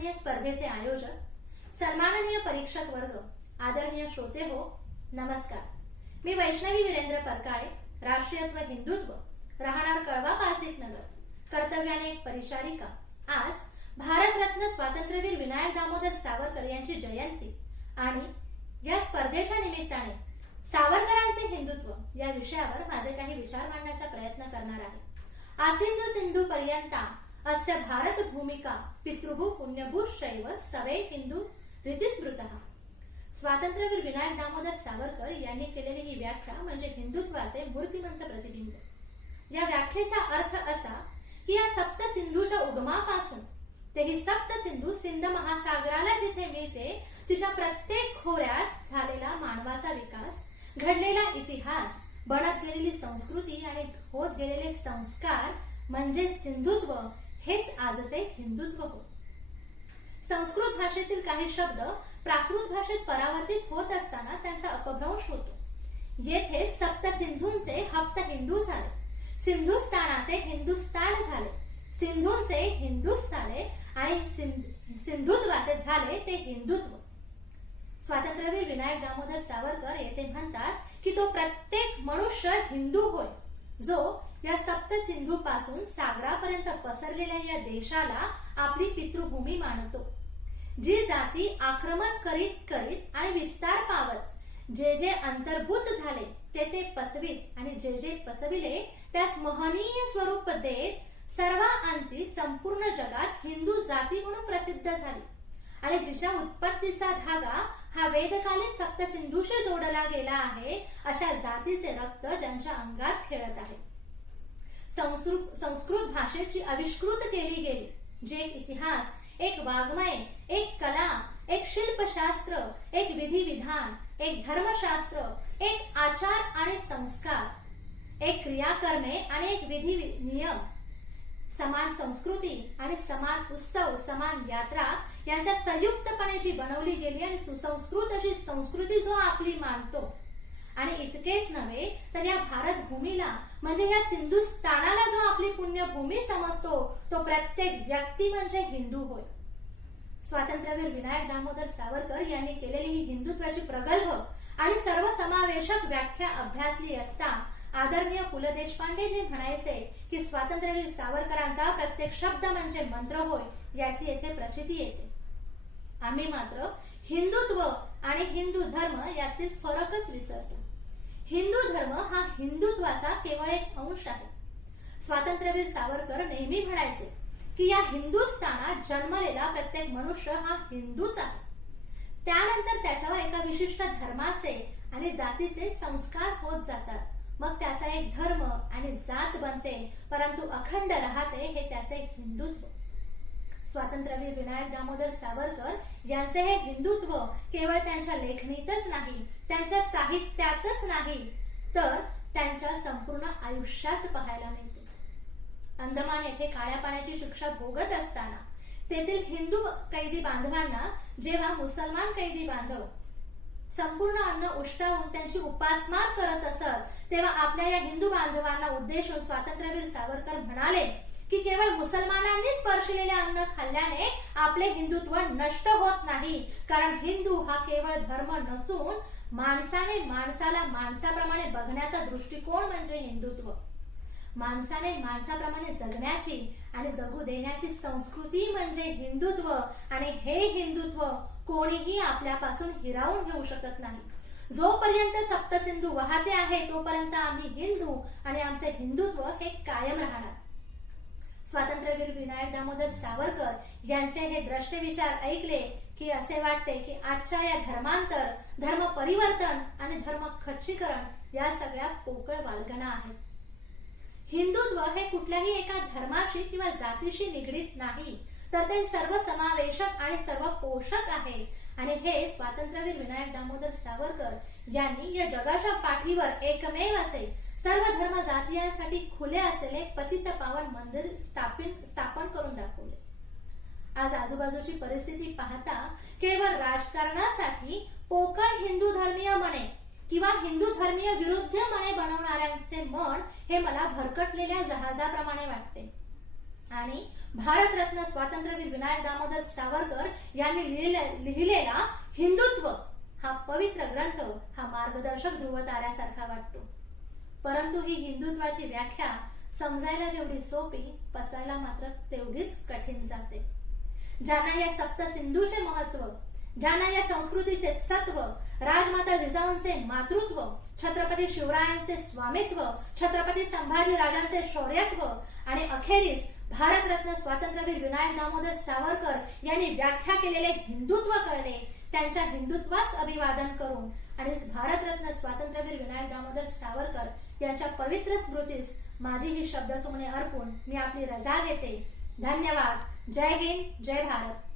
उल्लेखनीय स्पर्धेचे आयोजक, सन्माननीय परीक्षक वर्ग, आदरणीय श्रोते हो, नमस्कार. मी वैष्णवी वीरेंद्र परकाळे, राष्ट्रीयत्व हिंदुत्व, राहणार कळवा पारसिक नगर, कर्तव्याने एक परिचारिका. आज भारतरत्न स्वातंत्र्यवीर विनायक दामोदर सावरकर यांची जयंती आणि या स्पर्धेच्या निमित्ताने सावरकरांचे हिंदुत्व या विषयावर माझे काही विचार मांडण्याचा प्रयत्न करणार आहे. आसिंधु सिंधू पर्यंता अस्य भारत भूमिका पितृभू पुण्यभू शैव सवे हिंदू रीतिस्मृतः. स्वातंत्र्यवीर विनायक दामोदर सावरकर यांनी केलेली ही व्याख्या म्हणजे हिंदुत्वाचे मूर्तिमंत प्रतिबिंब. या व्याख्येचा अर्थ असा की या सप्त सिंधूच्या उगमापासून तेही सप्त सिंधू सिंध महासागराला जिथे मिळते तिच्या प्रत्येक खोऱ्यात झालेला मानवाचा विकास, घडलेला इतिहास, बनत गेलेली संस्कृती आणि होत गेलेले संस्कार म्हणजे सिंधुत्व हेच आजचे हिंदुत्व होय. संस्कृत भाषेतील काही शब्द प्राकृत भाषेत परावर्तित होत असताना त्यांचा अपभ्रंश होतो. येथे सप्त सिंधूंचे हप्त हिंदू झाले, सिंधुस्थानाचे हिंदुस्थान झाले, सिंधूंचे हिंदूस झाले आणि सिंधुत्वाचे झाले ते हिंदुत्व. स्वातंत्र्यवीर विनायक दामोदर सावरकर येथे म्हणतात की तो प्रत्येक मनुष्य हिंदू होय जो या सप्त सिंधू पासून सागरापर्यंत पसरलेल्या या देशाला आपली पितृभूमी मानतो. जी जाती आक्रमण करीत करीत आणि विस्तार पावत जे जे अंतर्भूत झाले ते पसवीत आणि जे जे पसविले त्यास महनीय स्वरूप देत सर्वांती संपूर्ण जगात हिंदू जाती म्हणून प्रसिद्ध झाली आणि जिच्या उत्पत्तीचा धागा हा वेदकालीन सप्त सिंधूशी जोडला गेला आहे अशा जातीचे रक्त ज्यांच्या अंगात खेळत आहे. संस्कृत भाषेची आविष्कृत केली गेली जे एक इतिहास, एक वाङ्मय, एक कला, एक शिल्पशास्त्र, एक विधी विधान, एक धर्मशास्त्र, एक आचार आणि संस्कार, एक क्रियाकर्मे आणि एक विधी नियम, समान संस्कृती आणि समान उत्सव, समान यात्रा यांच्या संयुक्तपणे जी बनवली गेली आणि सुसंस्कृत अशी संस्कृती जो आपली मानतो. आणि इतकेच नव्हे तर या भारत भूमीला म्हणजे या सिंधुस्थानाला जो आपली पुण्यभूमी समजतो तो प्रत्येक व्यक्ती म्हणजे हिंदू होय. स्वातंत्र्यवीर विनायक दामोदर सावरकर यांनी केलेली ही हिंदुत्वाची प्रगल्भ आणि सर्वसमावेशक व्याख्या अभ्यासली असता आदरणीय पु ल देशपांडे जे म्हणायचे की स्वातंत्र्यवीर सावरकरांचा प्रत्येक शब्द म्हणजे मंत्र होय याची येथे प्रचिती येते. आम्ही मात्र हिंदुत्व आणि हिंदू धर्म यातील फरकच विसरतो. हिंदू धर्म हा हिंदुत्वाचा केवळ एक अंश आहे. स्वातंत्र्यवीर सावरकर नेहमी म्हणायचे की या हिंदुस्थानात जन्मलेला प्रत्येक मनुष्य हा हिंदूच आहे. त्यानंतर त्याच्यावर एका विशिष्ट धर्माचे आणि जातीचे संस्कार होत जातात. मग त्याचा एक धर्म आणि जात बनते परंतु अखंड राहते हे त्याचे हिंदुत्व. स्वातंत्र्यवीर विनायक दामोदर सावरकर यांचे हे हिंदुत्व केवळ त्यांच्या लेखणीतच नाही, त्यांच्या साहित्यातच नाही तर त्यांच्या संपूर्ण आयुष्यात पाहायला मिळते. अंदमान येथे काळ्या पाण्याची शिक्षा भोगत असताना तेथील हिंदू कैदी बांधवांना जेव्हा मुसलमान कैदी बांधव संपूर्ण अन्न उष्टावून त्यांची उपासमार करत असत तेव्हा आपल्या या हिंदू बांधवांना उद्देशून स्वातंत्र्यवीर सावरकर म्हणाले की केवळ मुसलमानांनी स्पर्शलेले अन्न खाल्ल्याने आपले हिंदुत्व नष्ट होत नाही, कारण हिंदू हा केवळ धर्म नसून माणसाने माणसाला माणसाप्रमाणे बघण्याचा दृष्टिकोन म्हणजे हिंदुत्व. माणसाने माणसाप्रमाणे जगण्याची आणि जगू देण्याची संस्कृती म्हणजे हिंदुत्व आणि हे हिंदुत्व कोणीही आपल्यापासून हिरावून घेऊ शकत नाही. जोपर्यंत सप्तसिंधू वाहते आहे तोपर्यंत आम्ही हिंदू आणि आमचे हिंदुत्व हे कायम राहणार. स्वातंत्र्यवीर विनायक दामोदर सावरकर यांचे हे द्रष्टे विचार ऐकले की असे वाटते की आजच्या या धर्मांतर, धर्म परिवर्तन आणि धर्म खच्चीकरण या सगळ्या पोकळ वालगणा आहेत. हिंदुत्व हे कुठल्याही एका धर्माशी किंवा जातीशी निगडीत नाही तर ते सर्वसमावेशक आणि सर्व पोषक आहे आणि हे स्वातंत्र्यवीर विनायक दामोदर सावरकर यांनी या जगाच्या पाठीवर एकमेव असे सर्व धर्म जातीयांसाठी खुले असलेले पतित पावन मंदिर स्थापन करून दाखवले. आज आजूबाजूची परिस्थिती पाहता केवळ राजकारणासाठी पोकळ हिंदू धर्मीय म्हणे किंवा हिंदू धर्मीय विरुद्ध म्हणे बनवणाऱ्यांचे मन हे मला भरकटलेल्या जहाजाप्रमाणे वाटते आणि भारतरत्न स्वातंत्र्यवीर विनायक दामोदर सावरकर यांनी लिहिलेला हिंदुत्व हा पवित्र ग्रंथ हा मार्गदर्शक ध्रुवताऱ्यासारखा वाटतो. परंतु ही हिंदुत्वाची व्याख्या समजायला जेवढी सोपी, पचायला मात्र तेवढीच कठीण जाते. ज्यांना या सप्त सिंधूचे महत्व, ज्यांना या संस्कृतीचे सत्व, राजमाता जिजाऊंचे मातृत्व, छत्रपती शिवरायांचे स्वामित्व, छत्रपती संभाजी राजांचे शौर्यत्व आणि अखेरीस भारतरत्न स्वातंत्र्यवीर विनायक दामोदर सावरकर यांनी व्याख्या केलेले हिंदुत्व कळले, त्यांच्या हिंदुत्वास अभिवादन करून आणि भारतरत्न स्वातंत्र्यवीर विनायक दामोदर सावरकर यांच्या पवित्र स्मृतीस माझी ही शब्दसुमने अर्पून मी आपली रजा घेते. धन्यवाद. जय हिंद, जय भारत.